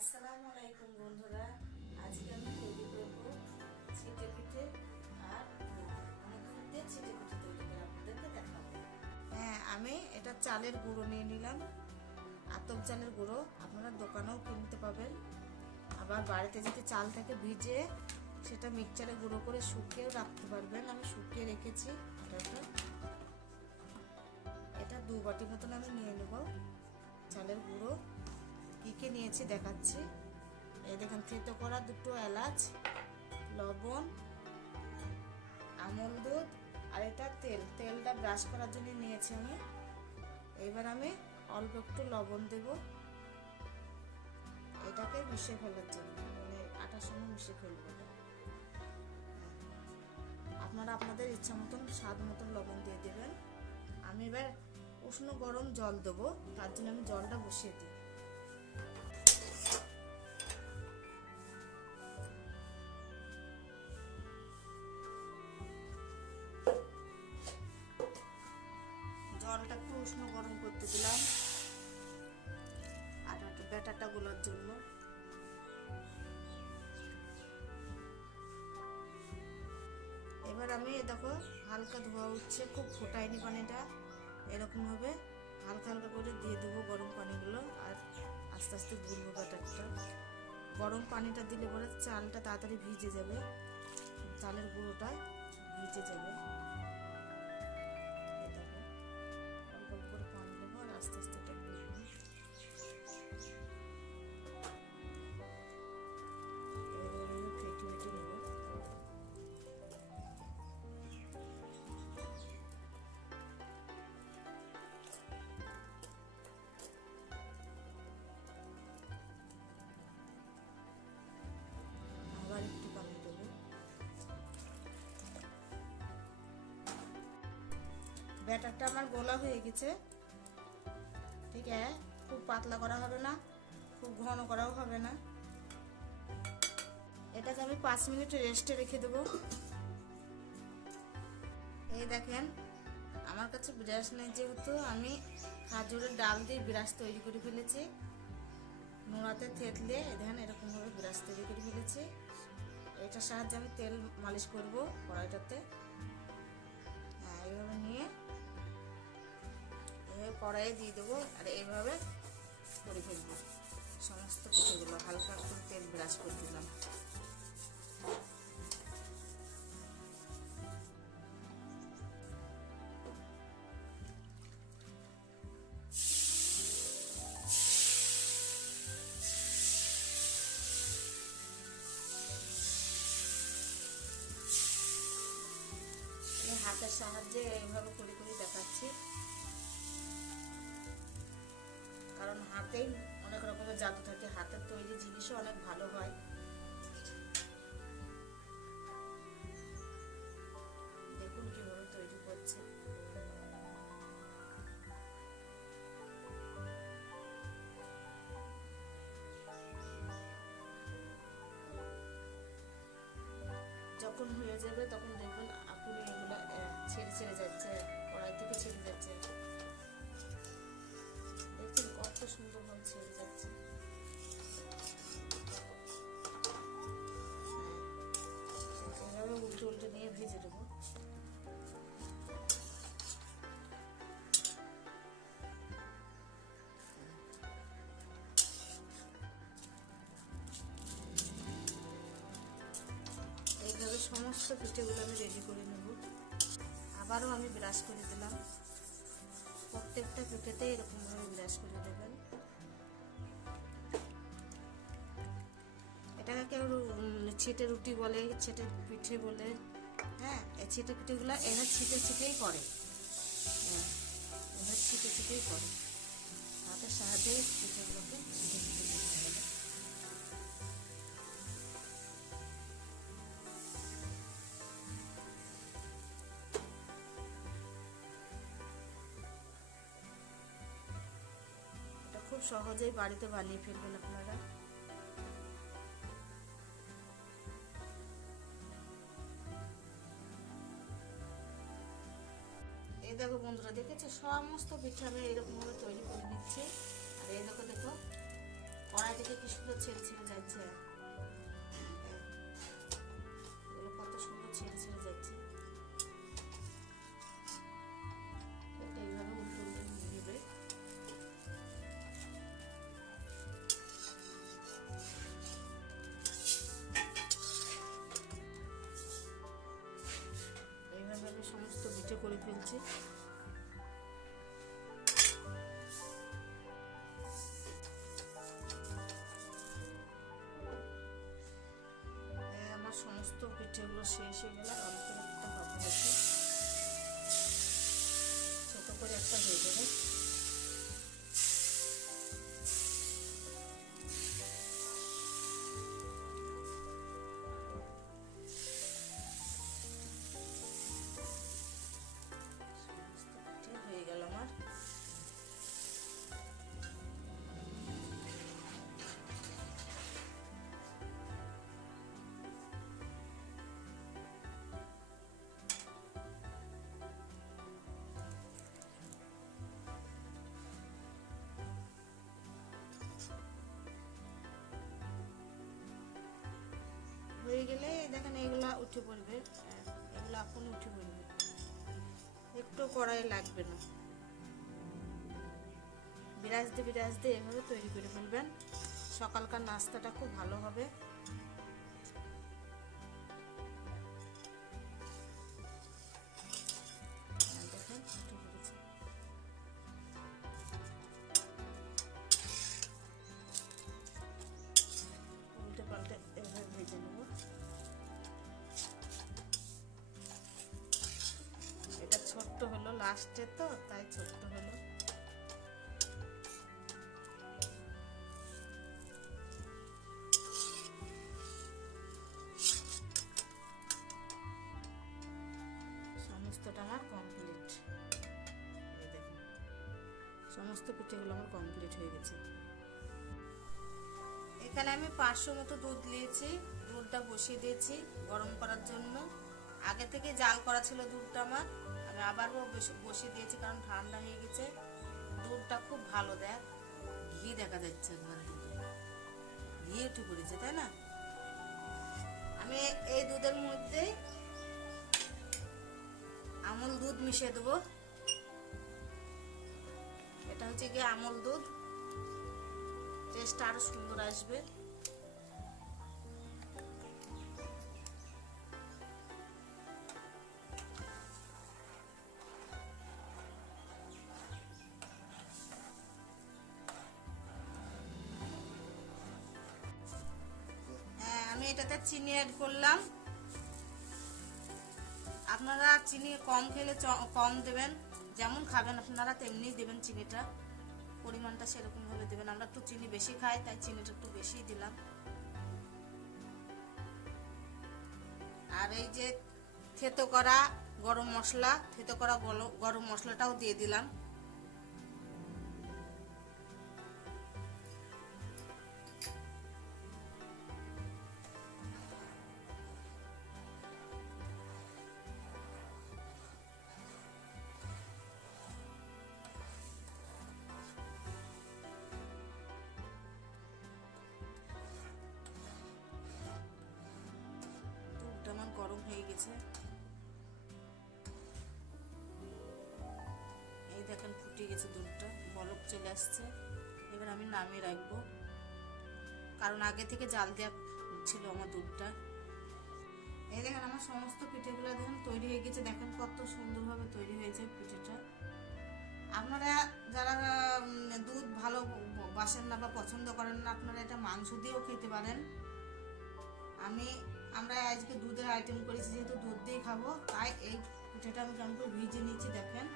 আসসালামু আলাইকুম বন্ধুরা, আজকে আমি তৈরি করব ছিটে পিঠে আর মানে দুধ দিয়ে ছিটে পিঠে তৈরি করে আপনাদেরকে দেখাবো। হ্যাঁ, আমি এটা চালের গুঁড়ো নিয়ে নিলাম, আতপ চালের গুঁড়ো। আপনারা দোকানেও কিনতে পাবেন, আবার বাড়িতে যদি চাল থাকে ভিজে সেটা মিক্সচারে গুঁড়ো করে শুকিয়েও রাখতে পারবেন। আমি শুকিয়ে রেখেছি আটাটা। এটা 2 বাটি মতন আমি নিয়ে নেব চালের গুঁড়ো। কী কী নিয়েছি দেখাচ্ছি। এই দেখেন, থেতো করা 2টো এলাচ, লবণ, আমল দুধ, আর এটা তেলটা ব্রাশ করার জন্য নিয়েছি আমি। এবার আমি অল্প একটু লবণ দেব এটাকে মিশিয়ে ফেলার জন্য, মানে আটার সঙ্গে মিশিয়ে ফেলবো। আপনারা আপনাদের ইচ্ছা মতন স্বাদ মতন লবণ দিয়ে দেবেন। আমি এবার উষ্ণ গরম জল দেবো, তার জন্য আমি জলটা বসিয়ে দিই। জলটা একটু উষ্ণ গরম করতে দিলাম আর ব্যাটারটা গোলার জন্য। এবার আমি দেখো হালকা ধোয়া উঠছে, খুব ফোটায়নি পানিটা, এরকম ভাবে হালকা হালকা করে দিয়ে দেবো গরম পানিগুলো। আর আস্তে আস্তে গুলবো ব্যাটারটা। গরম পানিটা দিলে পরে চালটা তাড়াতাড়ি ভিজে যাবে, চালের গুঁড়োটা ভিজে যাবে। অল্প অল্প করে পানি দেবো আর আস্তে আস্তে এটা গুলবো। এবার আমি ফেটে ফেটে নেবো। আবার একটু পানি দেবো। ব্যাটারটা আমার গোলা হয়ে গেছে, ঠিক আছে। খুব পাতলা করা হবে না, খুব ঘন করাও হবে না। এটাকে আমি 5 মিনিট রেস্টে রেখে দেবো। এই দেখেন, আমার কাছে ব্রাশ নেই যেহেতু আমি খাজুরের ডাল দিয়ে ব্রাশ তৈরি করে ফেলেছি। নোড়াতে থেতলে দেখেন এরকমভাবে ব্রাশ তৈরি করে ফেলেছি। এটার সাহায্যে আমি তেল মালিশ করব কড়াইটাতে। হ্যাঁ, এইভাবে নিয়ে এভাবে কড়াইয়ে দিয়ে দেবো আর এইভাবে করে ফেলবো সমস্ত পিঠেগুলো। হালকা একটু তেল ব্রাশ করে দিলাম। হাতের সাহায্যে এইভাবে করে করে দেখাচ্ছি, কারণ হাতেই অনেক রকমের জাদু থাকে, হাতের তৈরি জিনিসও অনেক ভালো হয়। দেখুন কিভাবে তৈরি করছে। যখন হয়ে যাবে তখন দেখবেন আপনি এগুলো ছেড়ে ছেড়ে যাচ্ছে, কড়াই থেকে ছেড়ে যাচ্ছে। দেখছেন কত সুন্দরভাবে ছেড়ে যাচ্ছে। এভাবে উল্টে উল্টে নিয়ে ভেজে দেবো। এইভাবে সমস্ত পিঠেগুলো আমি রেডি করে নেব। আবারও আমি ব্রাশ করে দিলাম। প্রত্যেকটা পিঠেতে এরকমভাবে ব্রাশ করে দেবেন। এটাকে কেউ ছিটে রুটি বলে, ছিটে পিঠে বলে। হ্যাঁ, এই ছিটে পিঠেগুলো এরা ছিটে ছিটেই করে। হ্যাঁ, এরা ছিটে ছিটেই করে। হাতের সাহায্যে পিঠেগুলোকে ছিটে ছিটে দিতে হবে। এটা খুব সহজেই বাড়িতে বানিয়ে ফেলবেন আপনারা। এই দেখো বন্ধুরা, দেখেছো সমস্ত পিঠে আমি এরকমভাবে তৈরি করে নিচ্ছি। আর এই দেখো দেখো কড়াইতে যে কি সুন্দর ছেড়ে ছেড়ে যাচ্ছে, এগুলো কত সুন্দর ছেড়ে ছেড়ে যাচ্ছে। এটা এইভাবে উল্টো উল্টে নিয়ে নেবে। এইভাবে আমি সমস্ত পিঠে করে ফেলছি। সমস্ত পিঠেগুলো শেষ হয়ে গেলে অল্প একটা হবে, হচ্ছে ছোট করে একটা হয়ে যাবে। হয়ে গেল আমার। হয়ে গেলে দেখেন এগুলা উঠে পড়বে, এগুলো এখন উঠে পড়বে, একটু কড়াই লাগবে না। বিরাজতে বিরাজতে এভাবে তৈরি করে ফেলবেন, সকালকার নাস্তাটা খুব ভালো হবে। দেখেন উঠে পড়েছে। উল্টে পাল্টে এভাবে ভেজে নেব। এটা ছোট্ট হলো লাস্টে, তো তাই ছোট্ট হলো। সমস্তটা আমার কমপ্লিট। এই দেখুন সমস্ত পিঠেগুলো আমার কমপ্লিট হয়ে গেছে। এখানে আমি 500 মতো দুধ নিয়েছি, দুধটা বসিয়ে দিয়েছি গরম করার জন্য। আগে থেকে জাল করা ছিল দুধটা আমার, আমি আবারও বসিয়ে দিয়েছি কারণ ঠান্ডা হয়ে গেছে। দুধটা খুব ভালো, দেখ ঘি দেখা যাচ্ছে, একবার ঘি উঠে পড়েছে, তাই না? আমি এই দুধের মধ্যে আমুল দুধ মিশিয়ে দেবো। এটা হচ্ছে গিয়ে আমুল দুধ, টেস্টটা আরো সুন্দর আসবে। আমি এটাতে চিনি অ্যাড করলাম। আপনারা চিনি কম খেলে কম দেবেন, যেমন খাবেন আপনারা তেমনি দেবেন চিনিটা, পরিমাণটা সেরকম ভাবে দেবেন। আমরা একটু চিনি বেশি খাই তাই চিনিটা একটু বেশি দিলাম। আর এই যে থেতো করা গরম মশলা, থেতো করা গরম মশলাটাও দিয়ে দিলাম। দুধটা আমার গরম হয়ে গেছে, এই দেখেন ফুটে গেছে দুধটা, বলক চলে আসছে। এবার আমি নামিয়ে রাখবো, কারণ আগে থেকে জাল দেওয়া ছিল আমার দুধটা। এই দেখেন আমার সমস্ত পিঠেগুলো দেখেন তৈরি হয়ে গেছে, দেখেন কত সুন্দরভাবে তৈরি হয়েছে পিঠেটা। আপনারা যারা দুধ ভালো বাসেন না বা পছন্দ করেন না, আপনারা এটা মাংস দিয়েও খেতে পারেন। আমরা আজকে দুধের আইটেম করেছি, যেহেতু দুধ দিয়ে খাবো তাই এই পিঠাটা আমি কেমন করে ভিজে নিচ্ছি দেখেন।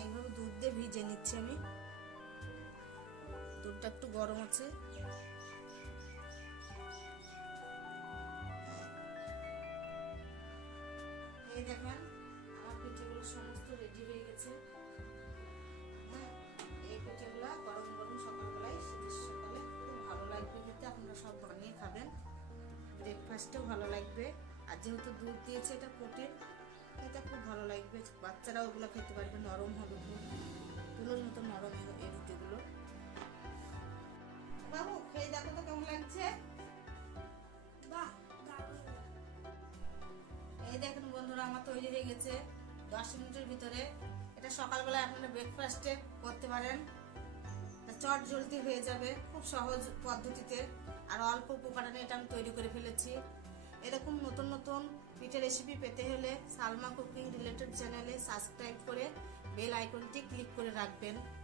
এইভাবে দুধ দিয়ে ভিজে নিচ্ছি আমি, দুধটা একটু গরম আছে। এই দেখেন আমার পিঠেগুলো সমস্ত রেডি হয়ে গেছে। এই পিঠেগুলো গরম গরম সকালবেলায়, শীতের সকালে খুব ভালো লাগবে খেতে। আপনারা সব বানিয়ে খাবেন, ব্রেকফাস্টেও ভালো লাগবে। আর যেহেতু দুধ দিয়েছে এটা প্রোটিন, এটা খুব ভালো লাগবে। বাচ্চারাও ওগুলো খেতে পারবে, নরম হবে, খুব তুলোর মতো নরম এই রুটিগুলো। বাবু খেয়ে দেখো তো কেমন লাগছে। এই দেখুন বন্ধুরা, আমার তৈরি হয়ে গেছে 10 মিনিটের ভিতরে। এটা সকালবেলা আপনারা ব্রেকফাস্টে করতে পারেন, চট জলদি হয়ে যাবে, খুব সহজ পদ্ধতিতে আর অল্প উপকরণে এটা আমি তৈরি করে ফেলেছি। এরকম নতুন নতুন পিঠে রেসিপি পেতে হলে সালমা কুকিং রিলেটেড চ্যানেলে সাবস্ক্রাইব করে বেল আইকনটি ক্লিক করে রাখবেন।